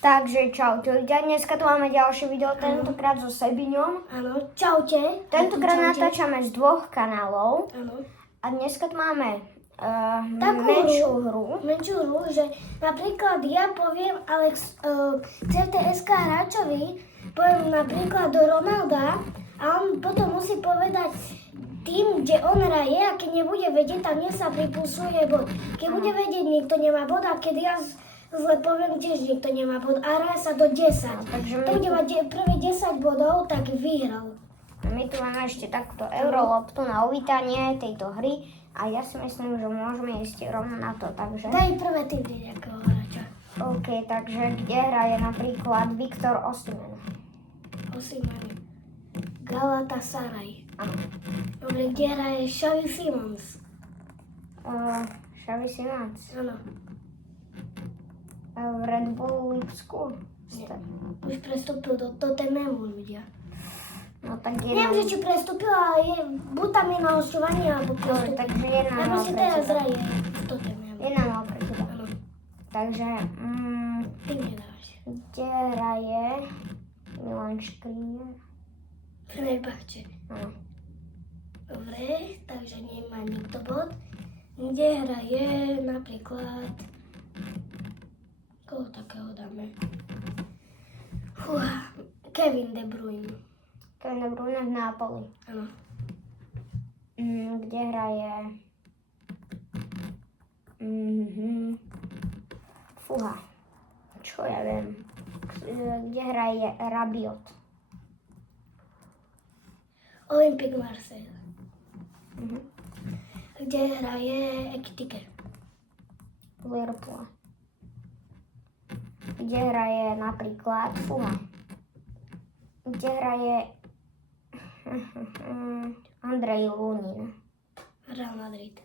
Takže čaute ľudia, dneska tu máme ďalšie video, tentokrát so Sebiňom. Áno, čaute. Tentokrát natáčame z 2 kanálov. Áno. A dneska tu máme Takú menšiu hru. že napríklad ja poviem CTSK hráčovi, poviem napríklad do Ronalda a on potom musí povedať tým, kde on hraje, a keď nebude vedieť, tak mne sa pripusuje bod. Keď bude vedieť, nikto nemá bod, a keď ja zle poviem, tiež nikto nemá bod. A hraje sa do 10. Takže Kto bude mať prvé 10 bodov, tak vyhral. My tu máme ešte takúto euroloptu na uvítanie tejto hry a ja si myslím, že môžeme ísť rovno na to, takže... Daj prvé ty nejakého hráča. OK, takže kde hraje napríklad Viktor Osimhen? Osimhen. Galatasaray. Áno. Dobre, kde hraje Xavi Simons? Xavi Simons. Áno. V Red Bull Lipsku. Už prestúpil do Tottenhamu, ľudia. No tak je Neviem, že či prestúpil, ale buď tam je na hosťovaní, alebo prestúpil. takže je na Ja nul si pre teraz teba. hraje v Tottenhamu. Je na nul pre teba. Áno. Takže, Ty mi dáš. kde hraje Milan Škriniar? Fenerbahče. Áno. Dobre, takže nemá nikto bod. Kde hraje napríklad... Koho takého dáme? Kevin De Bruyne. Kevin De Bruyne v Nápoli. Áno. Kde hraje... Fúha. Čo ja viem. Kde hraje Rabiot? Olympique Marseille. Mhm. Kde hraje Ekitike. Liverpool. Kde hraje napríklad... Fúha. Kde hraje... Andrej Lunin. Real Madrid.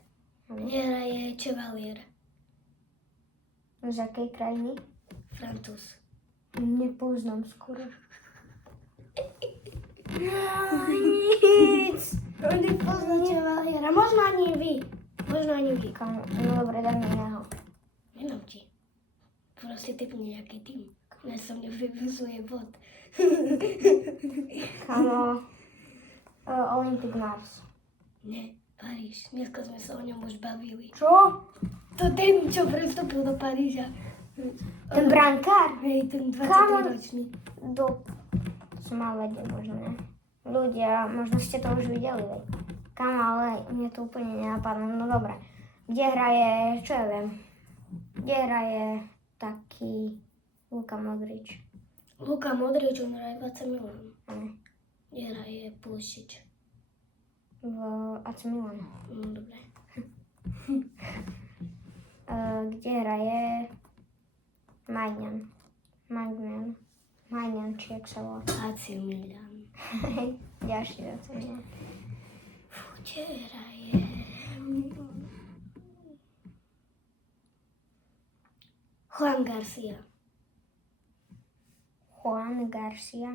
Kde hraje Chevalier. Z akej krajiny? Francúz. Nepoznám skoro. Nic. Nepozná Chevaliera. Možno ani vy. Kamo, no dobre, daj mi iného. Jenom ti. Proste typni nejaký tým. Ja som nevyvizuje bod. Kamo, Olympic Mars. Nie, Paríž. Dneska sme sa o ňom už bavili. Čo? To ten, čo prestúpil do Paríža. Ten brankár? Hej, ten Kamo. 23-ročný. Som mal vedieť možno, ne? Ľudia, možno ste to už videli, veď. Kamo, ale mne to úplne nenapadlo. No dobre. Kde hraje, čo ja viem? Kde hraje taký Luka Modrič? Luka Modrič, on hraje v AC Milan. Áno. Kde hraje Pulisic. V AC Milan. No, dobre. Kde hraje Magnan, či jak sa volá. AC Milan. Ďalší AC Milan. Kde hraje... Juan Garcia. Juan Garcia.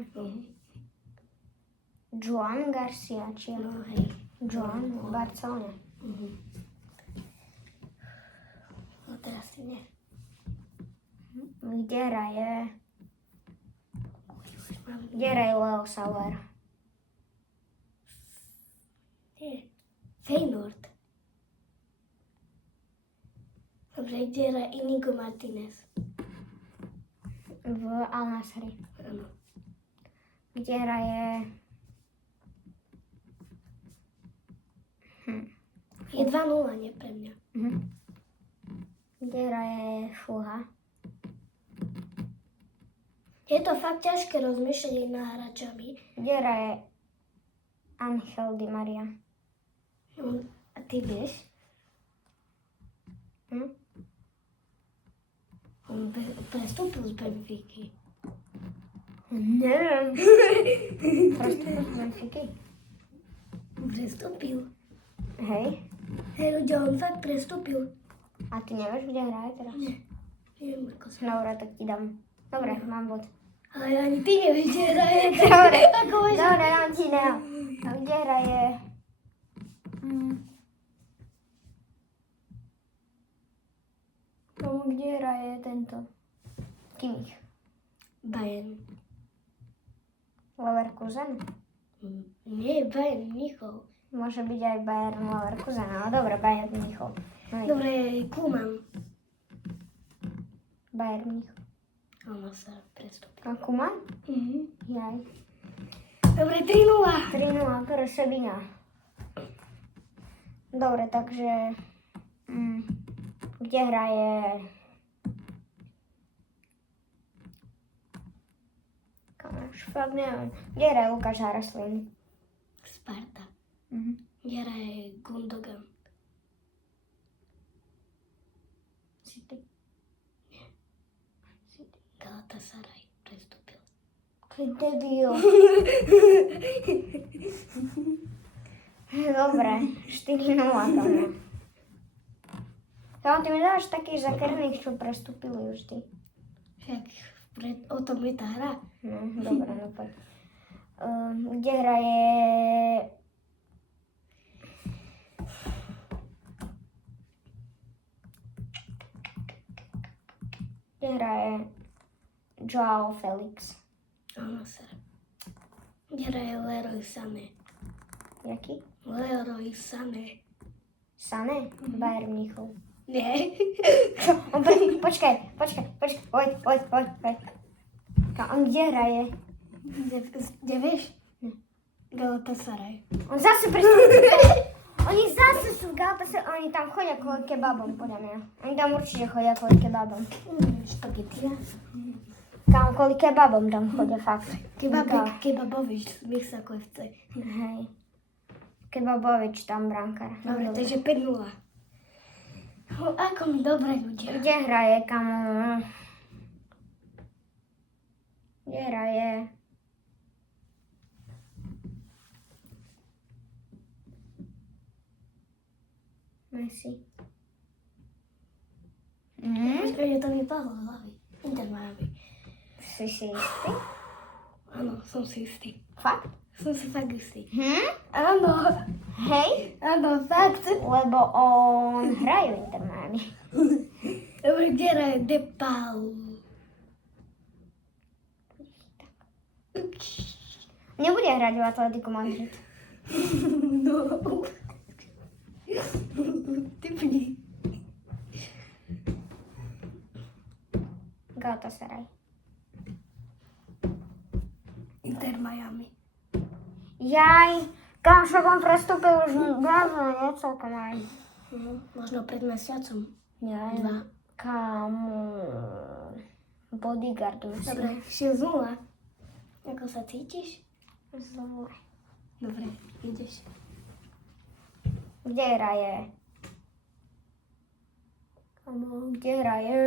Juan Garcia, či jak? No hej. Juan v Barcelone. No teraz ty nie. Kde hraje Leo Sauer? Nie. Feyenoord. Dobre, kde hraje Inigo Martinez? V Al Nassri. Áno. Kde hraje... Je 2-0, nie pre mňa. Kde hraje Fúha? Je to fakt ťažké rozmýšľať aj na hráčami. Kde hraje Angel Di Maria? No, a ty vieš? On prestúpil z Benfiky. Neviem. Prestúpil z Benfiky. Prestúpil. Hej. Hej, ľudia, on fakt prestúpil. A ty nevieš, kde hraje teraz? Neviem, ako sa... Dobre, tak ti dám. Dobre, mám bod. Ale ani ty nevieš, kde hraje. Dobre, Ako vieš? dobre, dám ti iného. A kde hraje... Kde hraje tento? Kimmich. Bayern. Leverkusen? Nie, Bayern Mníchov. Môže byť aj Bayern Leverkusen, ale dobre, Bayern Mníchov. No, Dobre, Kuman. Bayern Mníchov. Ono sa prestúpil. A Kuman? Mhm. Jaj. Dobre, 3-0. 3-0 pre Sebina. Dobre, takže... kde hraje... Už fakt neviem. Kde hraje Lukáš Haraslín? Sparta. Mhm. Hraje Gundogan. City. Galatasaray prestúpil. Ty debil. Dobre, 4-0 to má. Ty mi dávaš takých zakerných, čo prestúpili vždy. Však o tom je tá hra. No, dobre, no poď. Kde hraje... Kde hraje Joao Felix? Ono sa. Hraje Leroy Sané. Jaký? Leroy Sané. Sané? Bayern Mníchov. Nie. Počkaj, poď. On kde hraje? Kde vieš? Galatasaray. On zase prestúpil. Oni zase sú v Galatasaray, oni tam chodia kvôli kebabom, podľa mňa. Oni tam určite chodia kvôli kebabom. Špagetia. Tam kvôli kebabom tam chodia fakt. Kebabovič, nech sa ako FC. Hej. Kebabovič tam brankár. Dobre, takže 5-0. Ako mi dobre ľudia. Kde hraje, kamo? Kde hraje? Messi. Počkaj, to mi padlo z hlavy. Inter Miami. Si si istý? Áno, som si istý. Fakt? Som si fakt istý. Áno. Hej? Áno, fakt. Lebo on hraje v Inter Miami. Dobre, kde hraje Depal? Nebude hrať v Atletico Madrid. No. Typni. Galatasaray. Inter Miami. Jaj, kam však on prestúpil už dávno, nie celkom aj. Možno pred mesiacom. Jaj. 2. Kamu. Bodyguard musí. Dobre, 6-0. Ako sa cítiš? Zle. Dobre, ideš. Kde hraje? Kamu, kde hraje?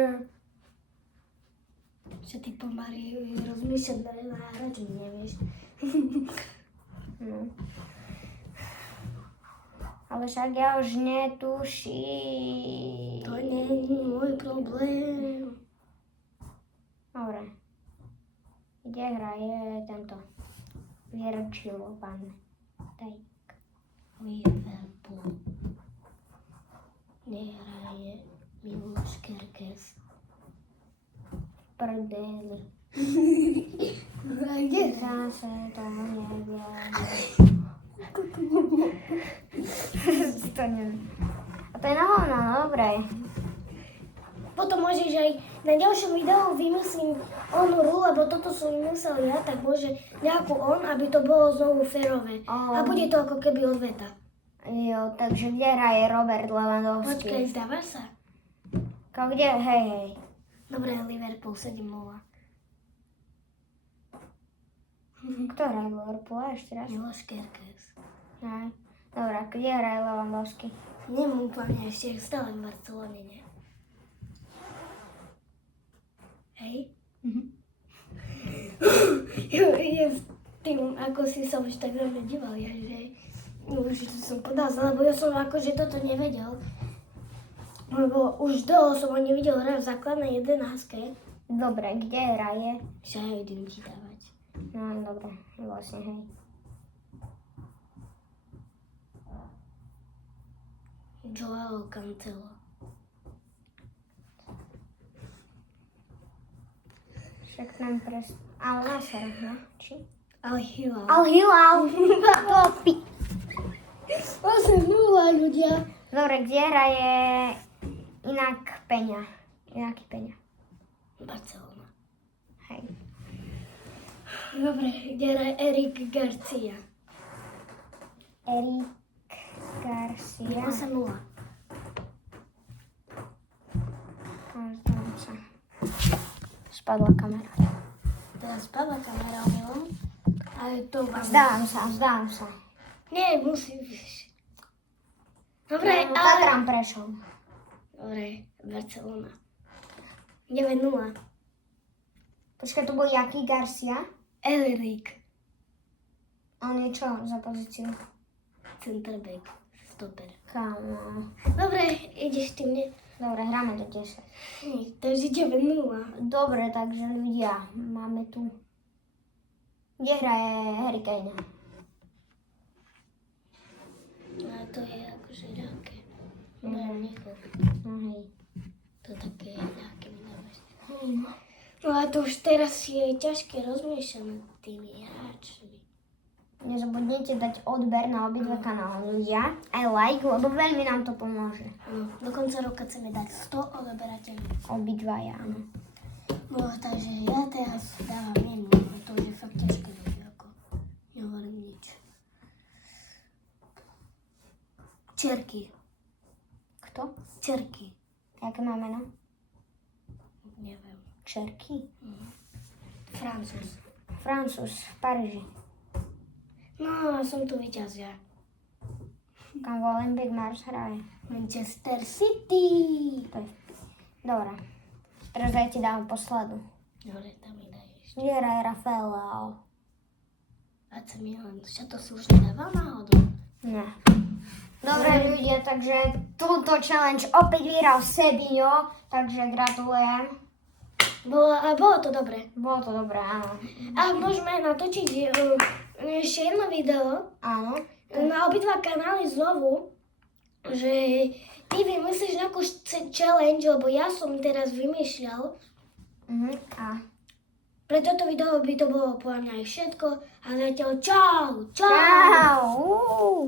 Že ty pomaly rozmýšľať na hraču, nevieš. No. Ale však ja už netuším. To nie je môj problém. Dobre. Kde hraje tento? Virgil van Dijk. Liverpool. Nehraje Miloš Kerkez. Prdeli. A kde? Zase to neviem. To neviem. A to je na hovno, no dobre. Potom môžeš aj na ďalšom videu vymyslím onú hru, lebo toto som vymyslel ja, tak môže nejakú on, aby to bolo znovu férové. A bude to ako keby odveta. Jo, takže kde hraje Robert Lewandowski? Počkaj, zdávaš sa? Kde? Hej. Dobre, Liverpool 7-0. Kto hraje v Liverpoole ešte raz? Miloš Kerkez. Hej. Dobre, kde hraje Lewandowski? Neviem úplne, ešte stále v Barcelone, nie? Hej? Je s tým, ako si sa už tak na mňa díval, ja, že už som podázala, lebo ja som akože toto nevedel. Lebo už dlho som ho nevidel hrať v základnej 11. Dobre, kde hraje? Že ja idem ti dávať. No, dobre, vlastne, hej. Joao Cancelo. Však ten ale Nasser, no? Či? Al-Hilal. Al-Hilal. Topi. 8-0 ľudia. Dobre, kde hraje inak Peňa? Inaký Peňa? Barcelona. Hej. Dobre, kde hraje Erik Garcia? Erik Garcia. 8-0. Zdám sa. Spadla kamera. Teraz spadla kamera omylom. Ale to vám... Zdám sa. Nie, musíš. Dobre, ale... Tatran Prešov. Dobre, Barcelona. 9-0. Počkaj, to bol jaký Garcia? Erik. On je čo za pozíciu? Centerback. Stoper. Kámo. Dobre, ideš ty mne. Dobre, hráme do 10. Takže 9-0. Dobre, takže ľudia, máme tu... Kde hraje Harry Kane? Ale to je akože ľahké. Neviem. Nechod. No hej. To také ľahké mi dávaš. No a to už teraz je ťažké rozmýšľať nad tými hráčmi. Nezabudnite dať odber na obidva kanály, ľudia. Aj like, lebo veľmi nám to pomôže. No, do konca roka chceme dať 100 odoberateľov. Obidva, áno. No, takže ja teraz dávam menu, a to už je fakt ťažké ľudia, ako nehovorím nič. Čerky. Kto? Čerky. Jaké má meno? Neviem. Čerky? Francúz. Francúz v Paríži. No, som tu víťaz ja. Kam v Olympic Mars hraje. Manchester City. To je... Dobre. Teraz ja ti dám posledu. Dobre, tam mi daj ešte. Kde hraje Rafael Leao? AC Milan. Čo to si už nedával náhodou? Ne. Dobre ľudia, takže túto challenge opäť vyhral Sebinho, takže gratulujem. Bolo to dobre. Bolo to dobré, áno. A môžeme natočiť ešte jedno video Áno. na obidva kanály znovu, že ty vymyslíš nejakú challenge, lebo ja som teraz vymýšľal. A Pre toto video by to bolo podľa mňa aj všetko. A zatiaľ čau! Čau! čau!